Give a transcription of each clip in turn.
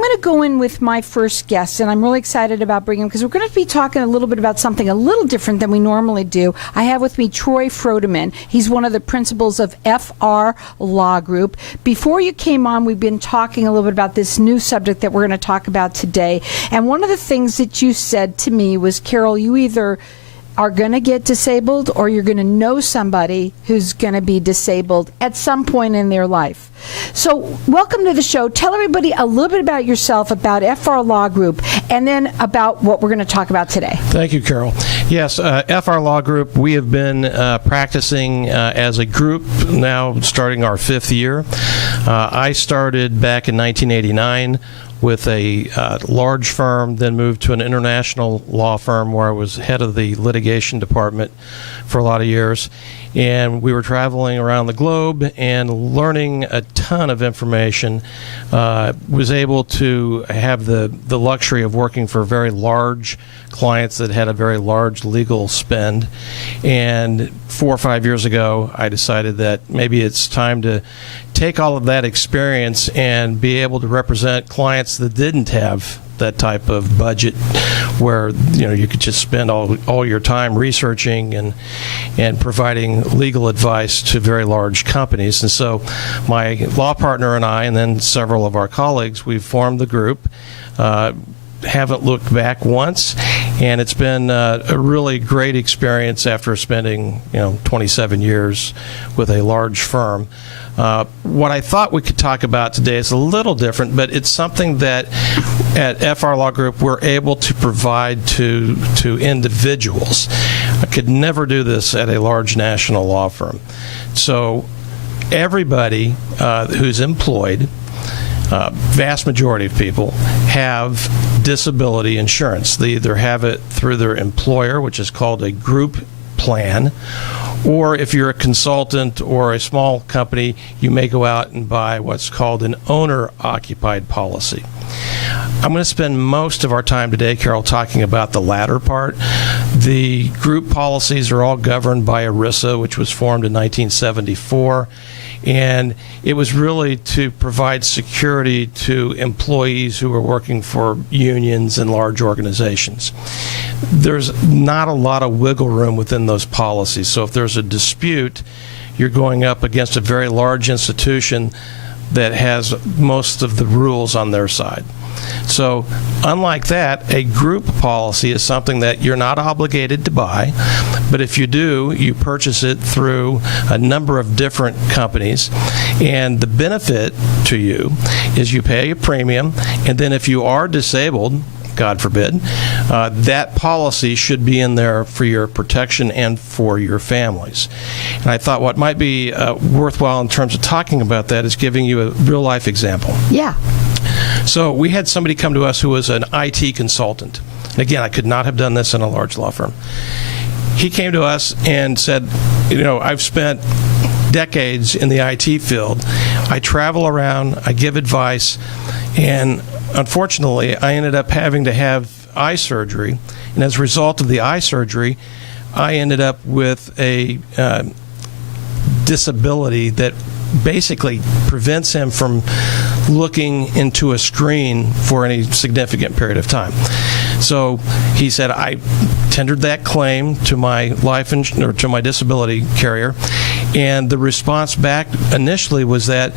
I'm going to go in with my first guest, and I'm really excited about bringing him because we're going to be talking a little bit about something a little different than we normally do. I have with me Troy Froderman. He's one of the principals of FR Law Group. Before you came on, we've been talking a little bit about this new subject that we're going to talk about today. And one of the things that you said to me was, Carol, you either are going to get disabled or you're going to know somebody who's going to be disabled at some point in their life. So welcome to the show. Tell everybody a little bit about yourself, about FR Law Group, and then about what we're going to talk about today. Thank you, Carol. Yes, FR Law Group, we have been practicing as a group now starting our 5th year. I started back in 1989 with a large firm, then moved to an international law firm where I was head of the litigation department for a lot of years. And we were traveling around the globe and learning a ton of information. Was able to have the luxury of working for very large clients that had a very large legal spend. And 4 or 5 years ago, I decided that maybe it's time to take all of that experience and be able to represent clients that didn't have that type of budget where you could just spend all your time researching and providing legal advice to very large companies. And so my law partner and I, and then several of our colleagues, we've formed the group. Haven't looked back once, and it's been a really great experience after spending 27 years with a large firm. What I thought we could talk about today is a little different, but it's something that at FR Law Group we're able to provide to individuals. I could never do this at a large national law firm. So everybody who's employed, vast majority of people have disability insurance. They either have it through their employer, which is called a group plan, or if you're a consultant or a small company, you may go out and buy what's called an owner-occupied policy. I'm going to spend most of our time today, Carol, talking about the latter part. The group policies are all governed by ERISA, which was formed in 1974. And it was really to provide security to employees who were working for unions and large organizations. There's not a lot of wiggle room within those policies. So if there's a dispute, you're going up against a very large institution that has most of the rules on their side. So unlike that, a group policy is something that you're not obligated to buy, but if you do, you purchase it through a number of different companies, and the benefit to you is you pay a premium, and then if you are disabled, God forbid, that policy should be in there for your protection and for your families. And I thought what might be worthwhile in terms of talking about that is giving you a real-life example. Yeah. So we had somebody come to us who was an IT consultant. And again, I could not have done this in a large law firm. He came to us and said, I've spent decades in the IT field. I travel around, I give advice, and unfortunately, I ended up having to have eye surgery. And as a result of the eye surgery, I ended up with a disability that basically prevents him from looking into a screen for any significant period of time. So he said, I tendered that claim to my to my disability carrier, and the response back initially was that,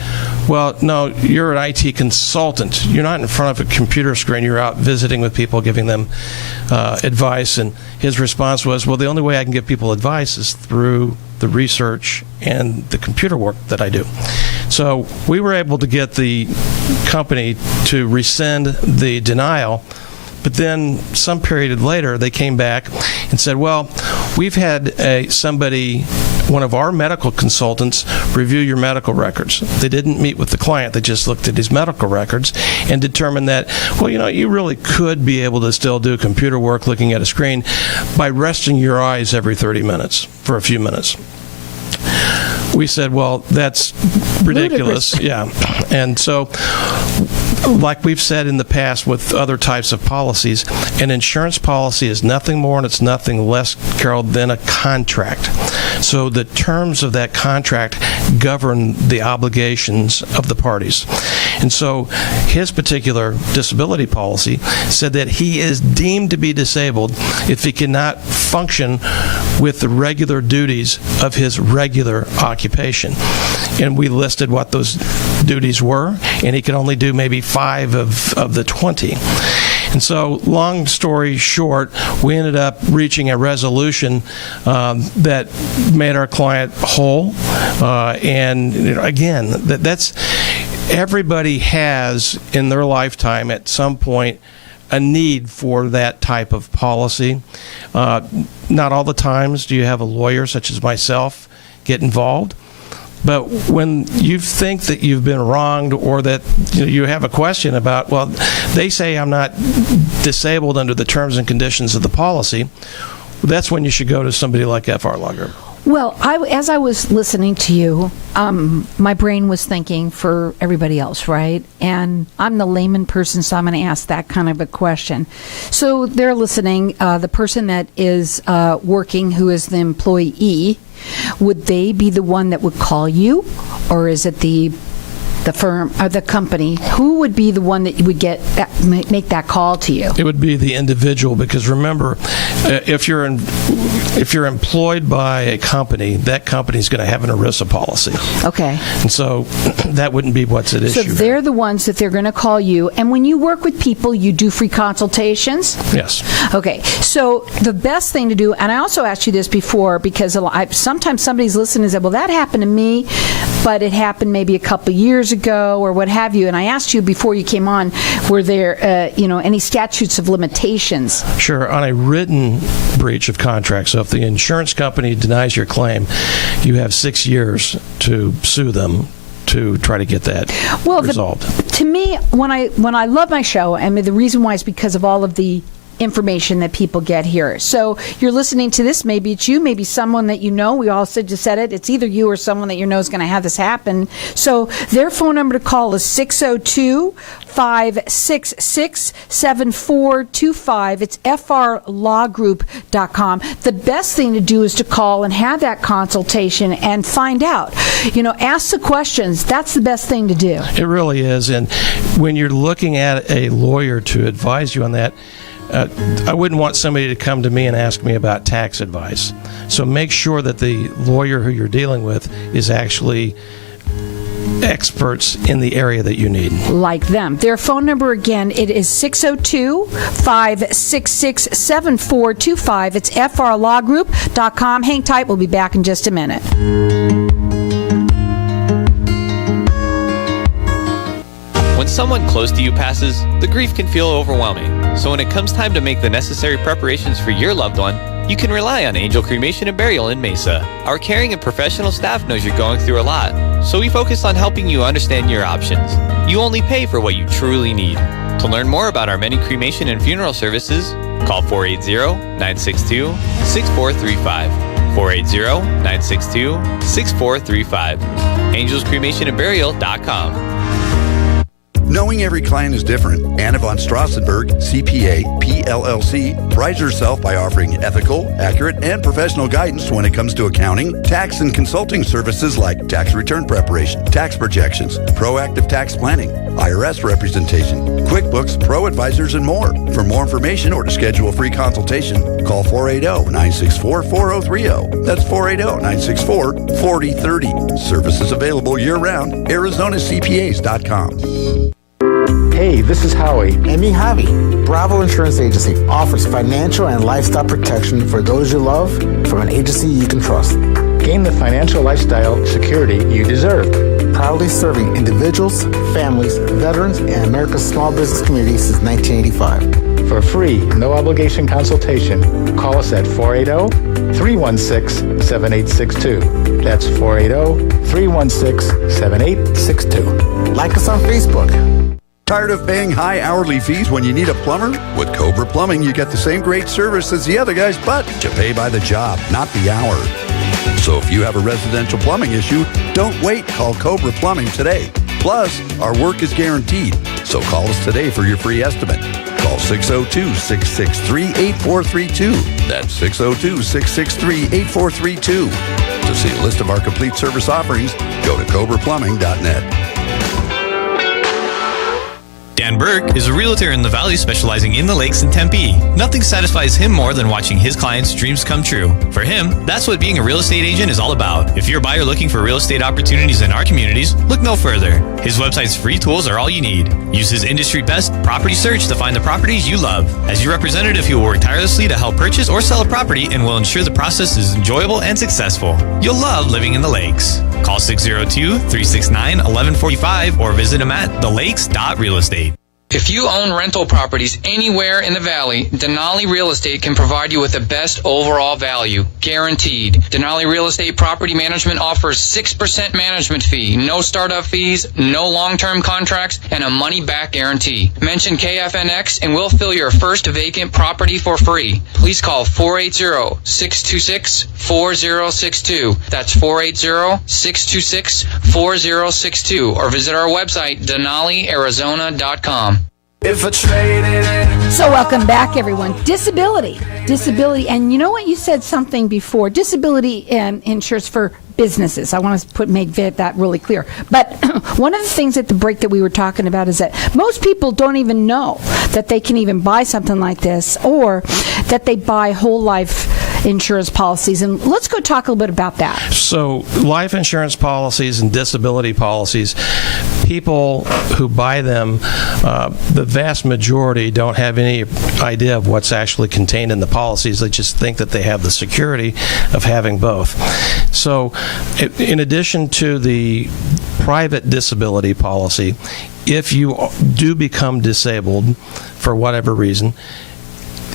well, no, you're an IT consultant. You're not in front of a computer screen. You're out visiting with people, giving them advice. And his response was, well, the only way I can give people advice is through the research and the computer work that I do. So we were able to get the company to rescind the denial, but then some period later they came back and said, well, we've had one of our medical consultants review your medical records. They didn't meet with the client. They just looked at his medical records and determined that, well, you really could be able to still do computer work looking at a screen by resting your eyes every 30 minutes for a few minutes. We said, well, that's ridiculous. Yeah. And so like we've said in the past with other types of policies, an insurance policy is nothing more and it's nothing less, Carol, than a contract. So the terms of that contract govern the obligations of the parties. And so his particular disability policy said that he is deemed to be disabled if he cannot function with the regular duties of his regular occupation. And we listed what those duties were, and he could only do maybe 5 of the 20. And so, long story short, we ended up reaching a resolution that made our client whole. And again, that's everybody has in their lifetime at some point a need for that type of policy. Not all the times do you have a lawyer such as myself get involved. But when you think that you've been wronged or that you have a question about, well, they say I'm not disabled under the terms and conditions of the policy, that's when you should go to somebody like FR Law Group. Well, as I was listening to you, my brain was thinking for everybody else, right? And I'm the layman person, so I'm going to ask that kind of a question. So they're listening. The person that is working, who is the employee, would they be the one that would call you, or is it the firm or the company? Who would be the one that you would make that call to you? It would be the individual, because remember, if you're employed by a company, that company is going to have an ERISA policy. Okay. And so that wouldn't be what's at issue. So they're the ones that they're going to call you. And when you work with people, you do free consultations? Yes. Okay. So the best thing to do, and I also asked you this before, because sometimes somebody's listening and said, well, that happened to me, but it happened maybe a couple years ago or what have you. And I asked you before you came on, were there any statutes of limitations? Sure. On a written breach of contract, so if the insurance company denies your claim, you have 6 years to sue them to try to get that resolved. To me, when I love my show, and the reason why is because of all of the information that people get here. So you're listening to this, maybe it's you, maybe someone that you know. We all just said it. It's either you or someone that you know is going to have this happen. So their phone number to call is 602-566-7425. It's frlawgroup.com. The best thing to do is to call and have that consultation and find out. Ask the questions. That's the best thing to do. It really is. And when you're looking at a lawyer to advise you on that, I wouldn't want somebody to come to me and ask me about tax advice. So make sure that the lawyer who you're dealing with is actually experts in the area that you need. Like them. Their phone number, again, it is 602-566-7425. It's frlawgroup.com. Hang tight. We'll be back in just a minute. When someone close to you passes, the grief can feel overwhelming. So when it comes time to make the necessary preparations for your loved one, you can rely on Angel Cremation and Burial in Mesa. Our caring and professional staff knows you're going through a lot, so we focus on helping you understand your options. You only pay for what you truly need. To learn more about our many cremation and funeral services, call 480-962-6435. 480-962-6435. AngelsCremationandBurial.com. Knowing every client is different, Anna von Strassenberg, CPA, PLLC, prides herself by offering ethical, accurate, and professional guidance when it comes to accounting, tax, and consulting services like tax return preparation, tax projections, proactive tax planning, IRS representation, QuickBooks, Pro Advisors, and more. For more information or to schedule a free consultation, call 480-964-4030. That's 480-964-4030. Services available year-round. ArizonaCPAs.com. Hey, this is Howie. And me, Javi. Bravo Insurance Agency offers financial and lifestyle protection for those you love from an agency you can trust. Gain the financial lifestyle security you deserve. Proudly serving individuals, families, veterans, and America's small business community since 1985. For a free, no-obligation consultation, call us at 480-316-7862. That's 480-316-7862. Like us on Facebook. Tired of paying high hourly fees when you need a plumber? With Cobra Plumbing, you get the same great service as the other guys, but you pay by the job, not the hour. So if you have a residential plumbing issue, don't wait. Call Cobra Plumbing today. Plus, our work is guaranteed, so call us today for your free estimate. Call 602-663-8432. That's 602-663-8432. To see a list of our complete service offerings, go to cobraplumbing.net. Dan Burke is a realtor in the Valley specializing in the lakes in Tempe. Nothing satisfies him more than watching his clients' dreams come true. For him, that's what being a real estate agent is all about. If you're a buyer looking for real estate opportunities in our communities, look no further. His website's free tools are all you need. Use his industry best property search to find the properties you love. As your representative, he will work tirelessly to help purchase or sell a property and will ensure the process is enjoyable and successful. You'll love living in the lakes. Call 602-369-1145 or visit him at thelakes.realestate. If you own rental properties anywhere in the Valley, Denali Real Estate can provide you with the best overall value, guaranteed. Denali Real Estate Property Management offers 6% management fee, no startup fees, no long-term contracts, and a money-back guarantee. Mention KFNX and we'll fill your first vacant property for free. Please call 480-626-4062. That's 480-626-4062 or visit our website, DenaliArizona.com. So welcome back, everyone. Disability, and you know what? You said something before. Disability insurance for businesses. I want to make that really clear. But one of the things at the break that we were talking about is that most people don't even know that they can even buy something like this, or that they buy whole life insurance policies. And let's go talk a little bit about that. So life insurance policies and disability policies, people who buy them, the vast majority don't have any idea of what's actually contained in the policies. They just think that they have the security of having both. So in addition to the private disability policy, if you do become disabled for whatever reason,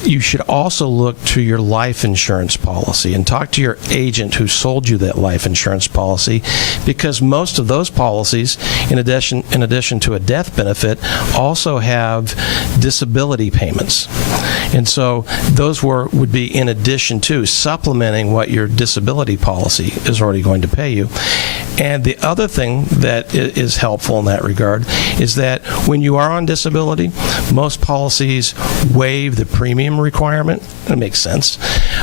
you should also look to your life insurance policy and talk to your agent who sold you that life insurance policy, because most of those policies, in addition to a death benefit, also have disability payments. And so those would be in addition to, supplementing what your disability policy is already going to pay you. And the other thing that is helpful in that regard is that when you are on disability, most policies waive the premium requirement. It makes sense.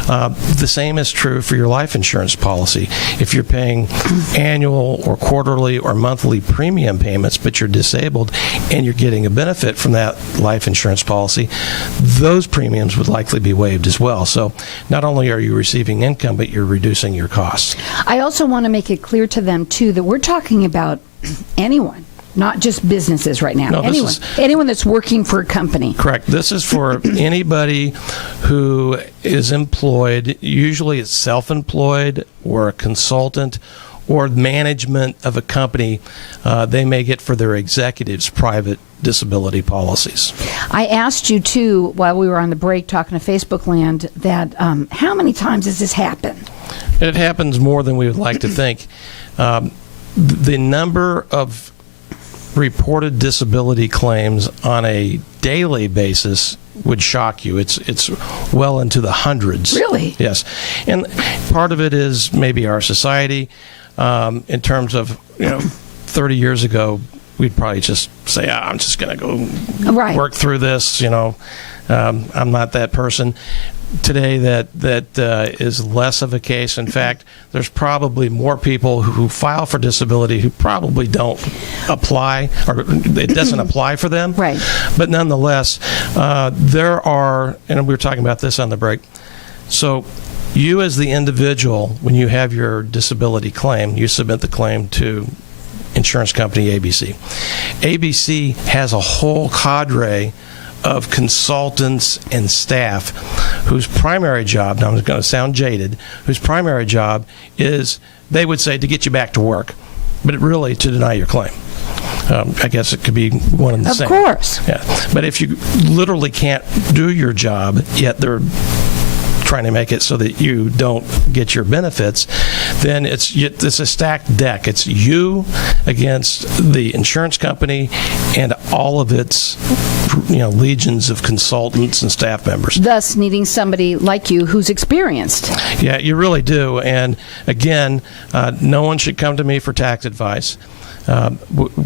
The same is true for your life insurance policy. If you're paying annual or quarterly or monthly premium payments, but you're disabled and you're getting a benefit from that life insurance policy, those premiums would likely be waived as well. So not only are you receiving income, but you're reducing your costs. I also want to make it clear to them, too, that we're talking about anyone, not just businesses right now. No, anyone that's working for a company. Correct. This is for anybody who is employed. Usually it's self-employed or a consultant or management of a company. They may get for their executives private disability policies. I asked you, too, while we were on the break talking to Facebook Land, that how many times has this happened? It happens more than we would like to think. The number of reported disability claims on a daily basis would shock you. It's well into the hundreds. Really? Yes. And part of it is maybe our society. In terms of, 30 years ago, we'd probably just say, I'm just going to go work through this. I'm not that person. Today, that is less of a case. In fact, there's probably more people who file for disability who probably don't apply, or it doesn't apply for them. Right. But nonetheless, there are, and we were talking about this on the break, so you as the individual, when you have your disability claim, you submit the claim to insurance company ABC. ABC has a whole cadre of consultants and staff whose primary job, now I'm going to sound jaded, whose primary job is, they would say, to get you back to work, but really to deny your claim. I guess it could be one and the same. Of course. Yeah. But if you literally can't do your job, yet they're trying to make it so that you don't get your benefits, then it's a stacked deck. It's you against the insurance company and all of its legions of consultants and staff members. Thus needing somebody like you who's experienced. Yeah, you really do. And again, no one should come to me for tax advice.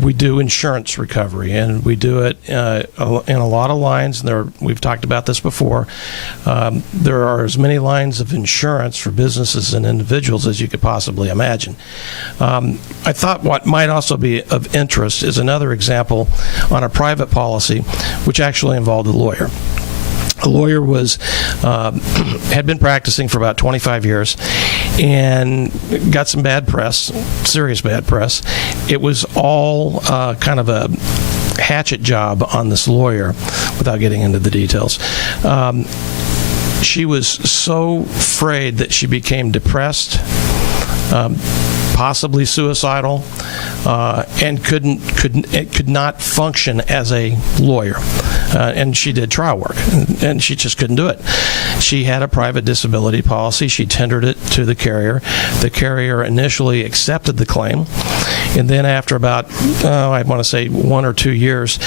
We do insurance recovery, and we do it in a lot of lines. We've talked about this before. There are as many lines of insurance for businesses and individuals as you could possibly imagine. I thought what might also be of interest is another example on a private policy, which actually involved a lawyer. A lawyer had been practicing for about 25 years and got some bad press, serious bad press. It was all kind of a hatchet job on this lawyer, without getting into the details. She was so afraid that she became depressed, possibly suicidal, and could not function as a lawyer. And she did trial work, and she just couldn't do it. She had a private disability policy. She tendered it to the carrier. The carrier initially accepted the claim, and then after about, I want to say 1 or 2 years,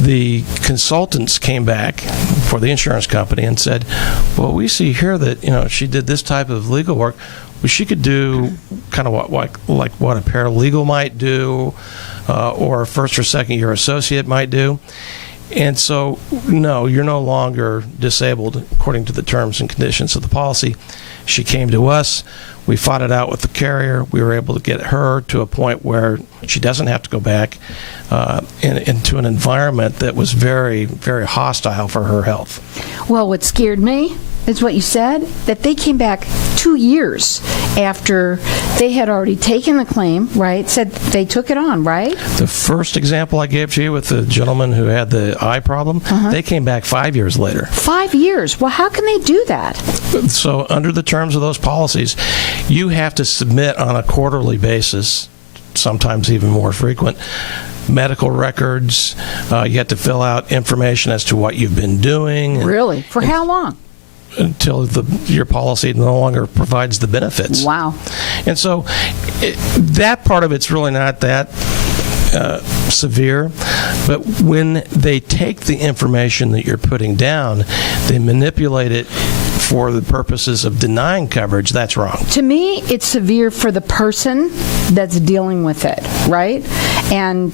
the consultants came back for the insurance company and said, well, we see here that she did this type of legal work. Well, she could do kind of what a paralegal might do, or a first or second year associate might do. And so, no, you're no longer disabled according to the terms and conditions of the policy. She came to us. We fought it out with the carrier. We were able to get her to a point where she doesn't have to go back into an environment that was very, very hostile for her health. Well, what scared me is what you said, that they came back 2 years after they had already taken the claim, right? Said they took it on, right? The first example I gave to you with the gentleman who had the eye problem, they came back 5 years later. 5 years? Well, how can they do that? So under the terms of those policies, you have to submit on a quarterly basis, sometimes even more frequent, medical records. You have to fill out information as to what you've been doing. Really? For how long? Until your policy no longer provides the benefits. Wow. And so that part of it's really not that severe, but when they take the information that you're putting down, they manipulate it for the purposes of denying coverage. That's wrong. To me, it's severe for the person that's dealing with it, right? And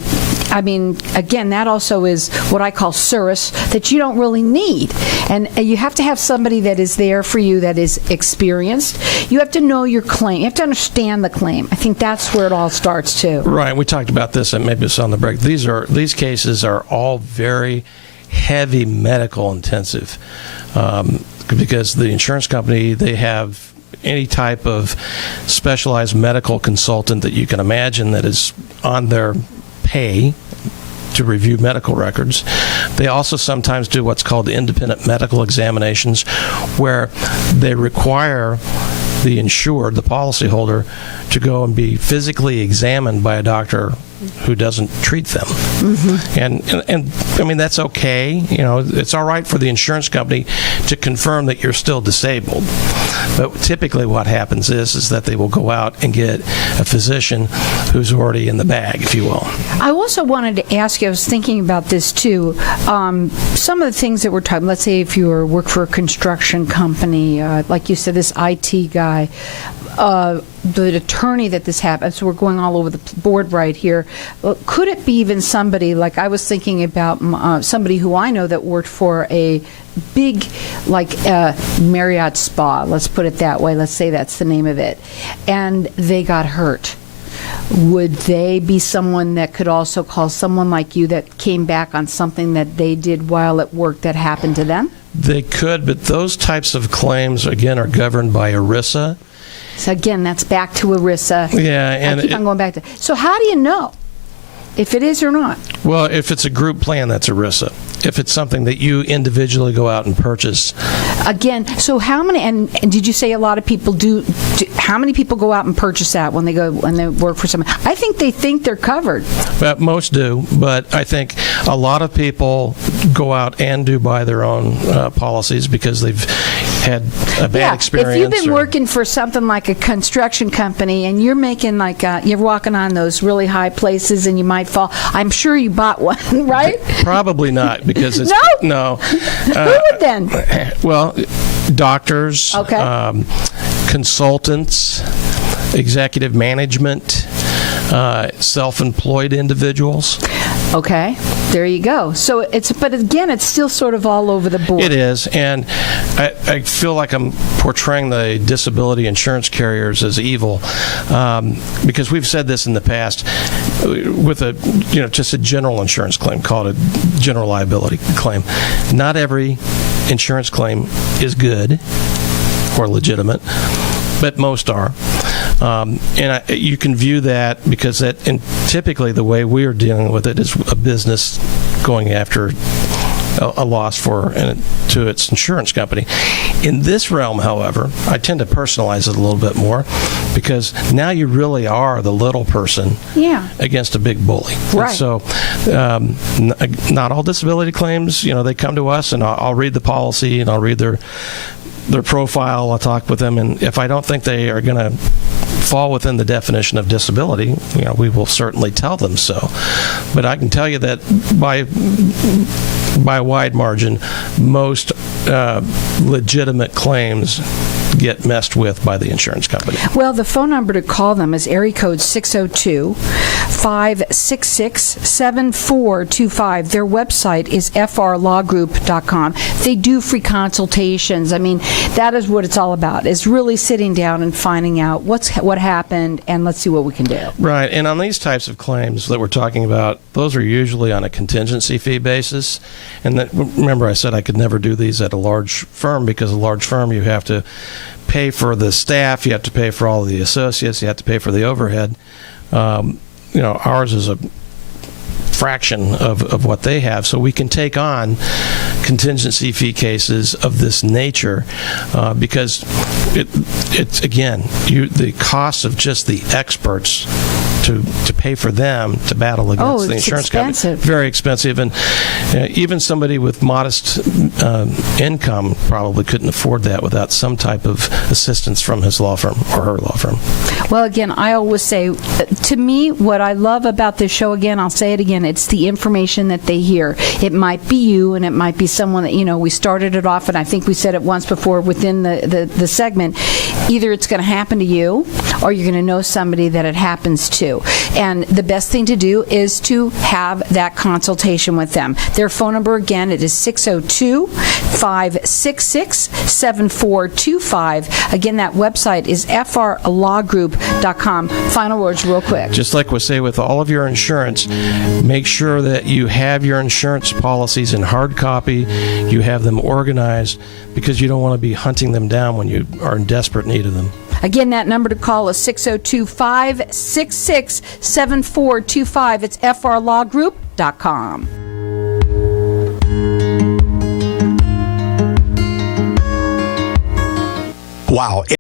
I mean, again, that also is what I call service that you don't really need. And you have to have somebody that is there for you that is experienced. You have to know your claim. You have to understand the claim. I think that's where it all starts, too. Right. We talked about this, and maybe it's on the break. These cases are all very heavy medical intensive because the insurance company, they have any type of specialized medical consultant that you can imagine that is on their pay to review medical records. They also sometimes do what's called independent medical examinations, where they require the insured, the policyholder, to go and be physically examined by a doctor who doesn't treat them. Mm-hmm. And I mean, that's okay. It's all right for the insurance company to confirm that you're still disabled. But typically what happens is that they will go out and get a physician who's already in the bag, if you will. I also wanted to ask you, I was thinking about this too, some of the things that we're talking, let's say if you work for a construction company, like you said, this IT guy, the attorney that this happened, so we're going all over the board right here. Could it be even somebody, like I was thinking about somebody who I know that worked for a big, like Marriott Spa, let's put it that way, let's say that's the name of it, and they got hurt. Would they be someone that could also call someone like you that came back on something that they did while at work that happened to them? They could, but those types of claims, again, are governed by ERISA. So again, that's back to ERISA. Yeah, and I keep on going back to. So how do you know if it is or not? Well, if it's a group plan, that's ERISA. If it's something that you individually go out and purchase. Again, so how many? And did you say a lot of people do? How many people go out and purchase that when they work for someone? I think they think they're covered. But most do, but I think a lot of people go out and do buy their own policies because they've had a bad experience. If you've been working for something like a construction company and you're making you're walking on those really high places and you might fall, I'm sure you bought one, right? Probably not, because it's no. Who would then? Well, doctors, okay. Consultants, executive management, self-employed individuals. Okay, there you go. So but again, it's still sort of all over the board. It is, and I feel like I'm portraying the disability insurance carriers as evil, because we've said this in the past with just a general insurance claim, called a general liability claim. Not every insurance claim is good or legitimate, but most are. You can view that because and typically the way we are dealing with it is a business going after a loss to its insurance company. In this realm, however, I tend to personalize it a little bit more, because now you really are the little person against a big bully. Right. And so not all disability claims, they come to us, and I'll read the policy and I'll read their profile. I'll talk with them, and if I don't think they are going to fall within the definition of disability, we will certainly tell them so. But I can tell you that by a wide margin, most legitimate claims get messed with by the insurance company. Well, the phone number to call them is area code 602-566-7425. Their website is frlawgroup.com. They do free consultations. I mean, that is what it's all about, is really sitting down and finding out what happened, and let's see what we can do. Right, and on these types of claims that we're talking about, those are usually on a contingency fee basis. And remember, I said I could never do these at a large firm, because a large firm, you have to pay for the staff, you have to pay for all of the associates, you have to pay for the overhead. Ours is a fraction of what they have, so we can take on contingency fee cases of this nature, because it's again, the cost of just the experts to pay for them to battle against the insurance company, very expensive, and even somebody with modest income probably couldn't afford that without some type of assistance from his law firm or her law firm. Well, again, I always say, to me, what I love about this show, again, I'll say it again, it's the information that they hear. It might be you, and it might be someone that, we started it off, and I think we said it once before within the segment, either it's going to happen to you, or you're going to know somebody that it happens to. And the best thing to do is to have that consultation with them. Their phone number, again, it is 602-566-7425. Again, that website is frlawgroup.com. Final words real quick. Just like we say with all of your insurance, make sure that you have your insurance policies in hard copy, you have them organized, because you don't want to be hunting them down when you are in desperate need of them. Again, that number to call is 602-566-7425. It's frlawgroup.com. Wow.